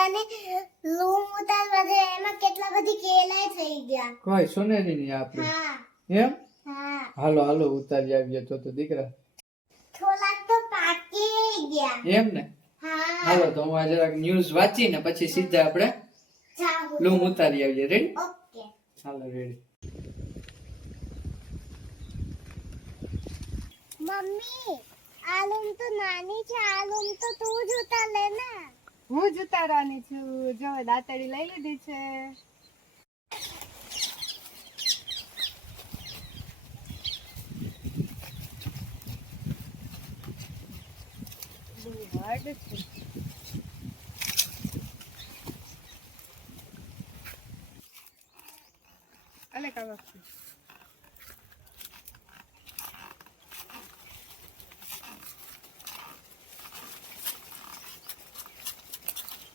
બધાને લૂમ ઉતારવા દે એમાં કેટલા બધી કેલાય થઈ ગયા. કોઈ સોનેરી ની આપડી હા એમ હા હાલો હાલો ઉતારી આવીએ તો દીકરા થોડાક તો પાકી ગયા. એમ ને હા હાલો તો હું આ જરાક ન્યૂઝ વાંચીને પછી સીધા આપણે જાઓ. લૂમ ઉતારી આવીએ રેડી ઓકે હાલો રેડી મમ્મી આ લૂમ તો નાની છે, આ લૂમ તો તું જ ઉતાર લે ને. હું જ ઉતારવાની છું. જો દાંતડી લઈ લીધી છે. બહુ hard છે. અલે કાકા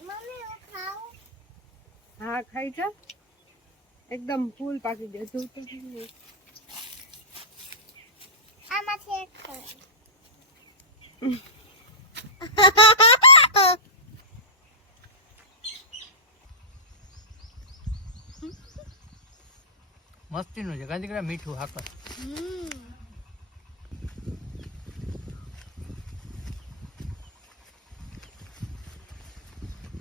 મમ્મી હું ખાઉં? હા ખાઈ જા એકદમ ફૂલ પાકી ગયો તું તો નહીં. આમાંથી એક ખાઉં. મસ્તી નું છે દીકરા મીઠું હાકર હમ